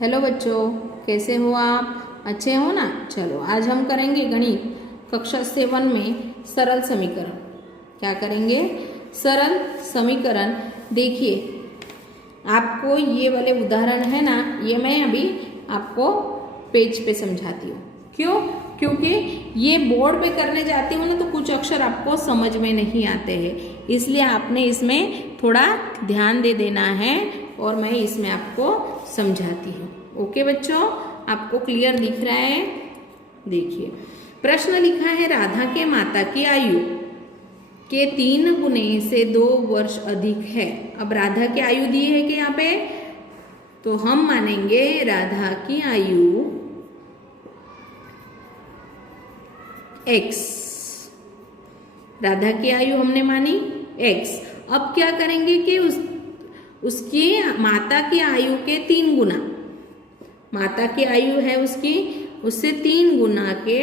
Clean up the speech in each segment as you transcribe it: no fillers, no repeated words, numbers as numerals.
Hello बच्चों, कैसे हो आप? अच्छे हो ना? चलो आज हम करेंगे गणित कक्षा 7 में सरल समीकरण। क्या करेंगे? सरल समीकरण। देखिए, आपको ये वाले उदाहरण है ना, ये मैं अभी आपको पेज पे समझाती हूँ। क्यों? क्योंकि ये बोर्ड पे करने जाती हूँ ना तो कुछ अक्षर आपको समझ में नहीं आते हैं, इसलिए आपने इसमें थोड़ा ध्यान दे देना है और मैं इसमें आपको समझाती हूँ। ओके बच्चों, आपको क्लियर दिख रहा है? देखिए, प्रश्न लिखा है राधा के माता की आयु के 3 गुने से 2 वर्ष अधिक है। अब राधा की आयु दी है कि यहाँ पे, तो हम मानेंगे राधा की आयु x। राधा की आयु हमने मानी x। अब क्या करेंगे कि उसकी माता की आयु के 3 गुना, माता की आयु है उसकी, उससे 3 गुना के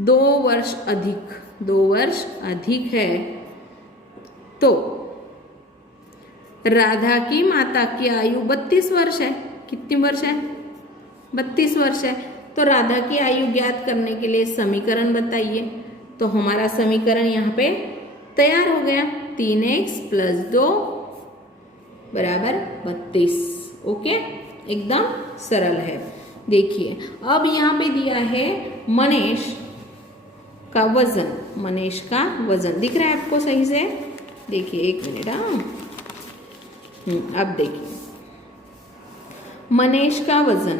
2 वर्ष अधिक, 2 वर्ष अधिक है। तो राधा की माता की आयु 32 वर्ष है। कितनी वर्ष है? 32 वर्ष है। तो राधा की आयु ज्ञात करने के लिए समीकरण बताइए। तो हमारा समीकरण यहाँ पे तैयार हो गया, 3x + 2 बराबर 32। ओके, एकदम सरल है। देखिए, अब यहाँ पे दिया है मनीष का वजन। मनीष का वजन दिख रहा है आपको सही से? देखिए, एक मिनट। अब देखिए, मनीष का वजन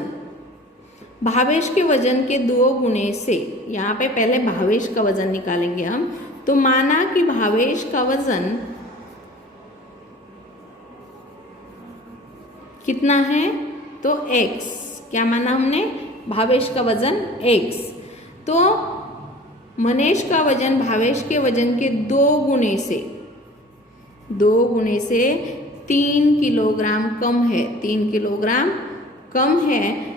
भावेश के वजन के 2 गुने से, यहाँ पे पहले भावेश का वजन निकालेंगे हम। तो माना कि भावेश का वजन कितना है? तो x। क्या माना हमने? भावेश का वजन x। तो मनीष का वजन भावेश के वजन के 2 गुने से, 2 गुने से 3 किलोग्राम कम है। 3 किलोग्राम कम है,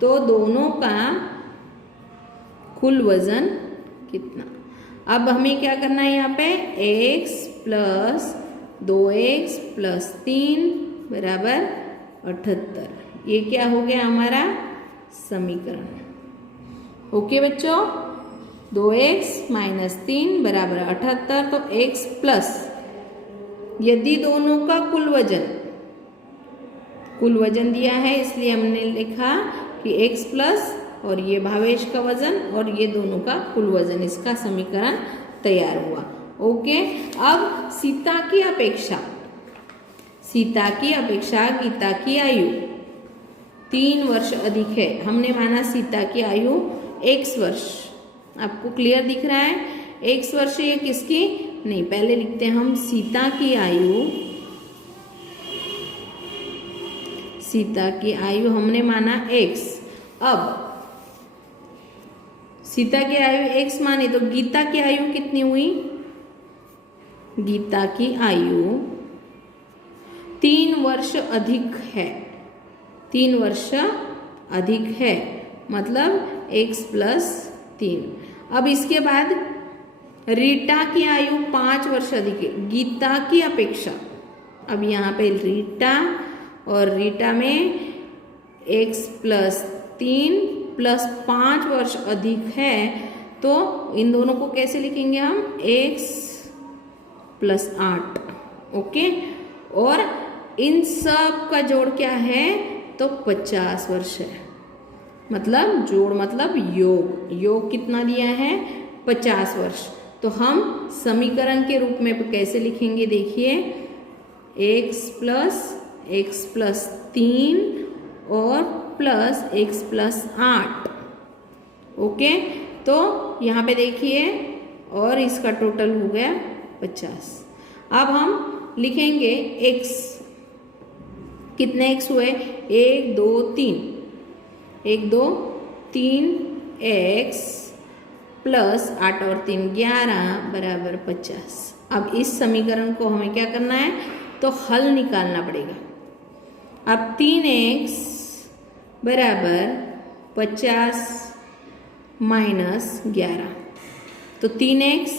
तो दोनों का कुल वजन कितना? अब हमें क्या करना है यहाँ पे? x + 2x + 3 बराबर 78। ये क्या हो गया हमारा समीकरण? ओके बच्चों, 2x - 3 बराबर 78। तो x प्लस, यदि दोनों का कुल वजन दिया है, इसलिए हमने लिखा कि x प्लस और ये भावेश का वजन और ये दोनों का कुल वजन, इसका समीकरण तैयार हुआ। ओके, अब सीता की अपेक्षा गीता की आयु 3 वर्ष अधिक है। हमने माना सीता की आयु x वर्ष। आपको क्लियर दिख रहा है? x वर्ष ये किसकी? नहीं, पहले लिखते हैं हम सीता की आयु हमने माना x। अब सीता की आयु x मानी, तो गीता की आयु कितनी हुई? गीता की आयु 3 वर्ष अधिक है। 3 वर्ष अधिक है, मतलब x + 3। अब इसके बाद रीटा की आयु 5 वर्ष अधिक है गीता की अपेक्षा। अब यहाँ पे रीटा में x + 3 + 5 वर्ष अधिक है, तो इन दोनों को कैसे लिखेंगे हम? x + 8। ओके, और इन सब का जोड़ क्या है? तो 50 वर्ष है। मतलब जोड़ मतलब योग कितना दिया है? 50 वर्ष। तो हम समीकरण के रूप में कैसे लिखेंगे? देखिए, x + 3 और प्लस x + 8। ओके, तो यहाँ पे देखिए, और इसका टोटल हो गया 50। अब हम लिखेंगे x। कितने x हुए? 1 2 3, 1 2 3 x + 8 और 3 11 बराबर 50। अब इस समीकरण को हमें क्या करना है? तो हल निकालना पड़ेगा। अब 3x बराबर 50 - 11, तो 3x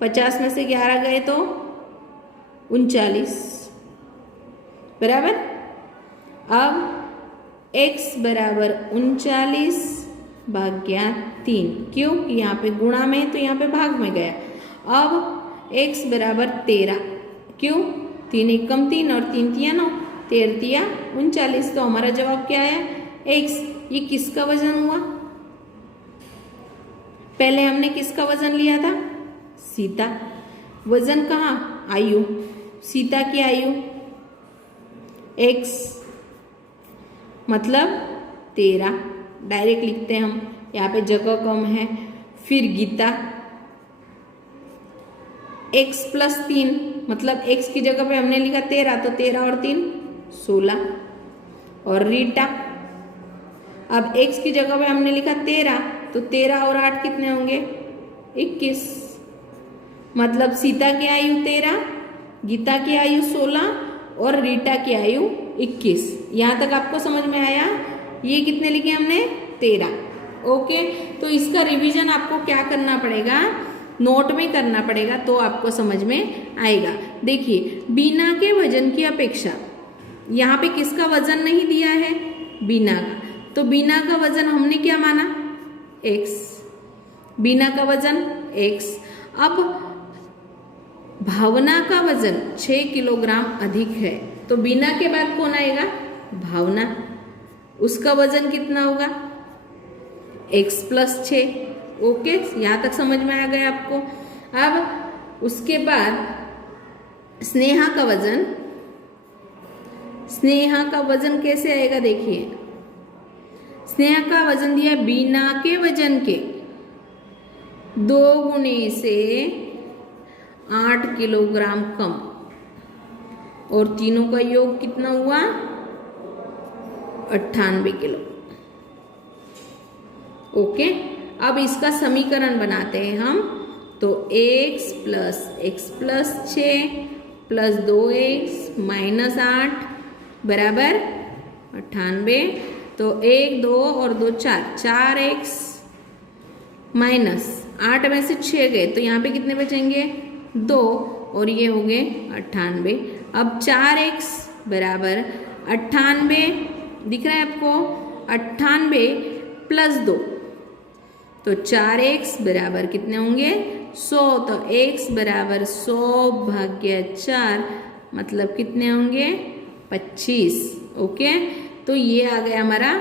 50 में से 11 गए तो 39 बराबर। अब x बराबर 39 भाग्या 3, क्यों? यहाँ पे गुणा में तो यहाँ पे भाग में गया। अब x बराबर 13, क्यों? 3 एकम 3 और 3 तिया 9, 13 तिया 39। तो हमारा जवाब क्या आया? x। ये किसका वजन हुआ? पहले हमने किसका वजन लिया था? सीता। वजन कहाँ? आयु। सीता की आयु x मतलब 13, डायरेक्ट लिखते हैं हम, यहाँ पे जगह कम है। फिर गीता x प्लस 3 मतलब x की जगह पे हमने लिखा 13, तो 13 और 3 16। और रीटा, अब x की जगह पे हमने लिखा 13, तो 13 और 8 कितने होंगे? 21। मतलब सीता की आयु 13, गीता की आयु 16 और रीटा की आयु 21। यहाँ तक आपको समझ में आया? ये कितने लिखे हमने? 13। ओके, तो इसका रिवीजन आपको क्या करना पड़ेगा? नोट में करना पड़ेगा, तो आपको समझ में आएगा। देखिए, बीना के वजन की अपेक्षा, यहाँ पे किसका वजन नहीं दिया है? बीना का। तो बीना का वजन हमने क्या माना? x। बीना का वजन x। अब भावना का वजन 6 किलोग्राम अधिक है, तो बीना के बाद कौन आएगा? भावना। उसका वजन कितना होगा? x plus 6। ओके, यहाँ तक समझ में आ गया आपको? अब उसके बाद स्नेहा का वजन, स्नेहा का वजन कैसे आएगा? देखिए, स्नेहा का वजन दिया बीना के वजन के 2 गुने से 8 किलोग्राम कम, और तीनों का योग कितना हुआ? 98 किलो। ओके, अब इसका समीकरण बनाते हैं हम। तो x plus 6 plus 2x minus 8 बराबर 98। तो 1 2 और 2 4, 4x माइनस 8 में से 6 गए, तो यहाँ पे कितने बचेंगे? 2, और ये हो गए 98। अब 4x बराबर 98 दिख रहा है आपको? 98 प्लस 2, तो 4x बराबर कितने होंगे? 100। तो x बराबर 100 भाग्य 4 मतलब कितने होंगे? 25। ओके, तो ये आ गया हमारा।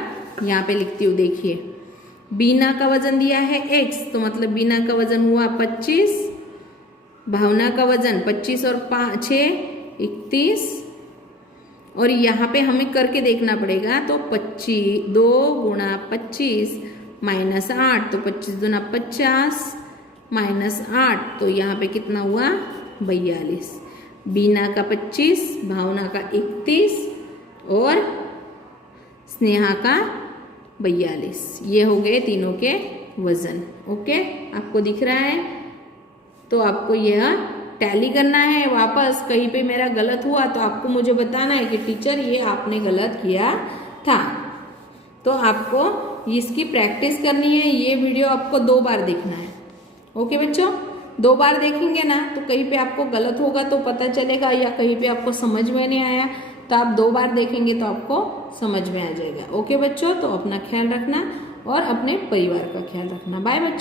यहाँ पे लिखती हूँ, देखिए, बीना का वजन दिया है x, तो मतलब बीना का वजन हुआ 25, भावना का वजन 25 और 6 31, और यहाँ पे हमें करके देखना पड़ेगा। तो 25 2 गुणा 25 माइनस 8, तो 25 दूना 50 माइनस 8, तो यहाँ पे कितना हुआ? 42। बीना का 25, भावना का 31 और स्नेहा का 42। ये हो गए तीनों के वजन। ओके, आपको दिख रहा है? तो आपको यह टैली करना है। वापस कहीं पे मेरा गलत हुआ तो आपको मुझे बताना है कि टीचर ये आपने गलत किया था। तो आपको इसकी प्रैक्टिस करनी है। ये वीडियो आपको 2 बार देखना है। ओके बच्चों, 2 बार देखेंगे ना, तो कहीं पे आपको गलत होगा तो पता चलेगा, या कहीं पे आपको समझ में नहीं आया तो आप 2 बार देखेंगे तो आपको समझ में आ जाएगा। ओके बच्चों, तो अपना ख्याल रखना और अपने परिवार का ख्याल रखना। बाय बच्चों।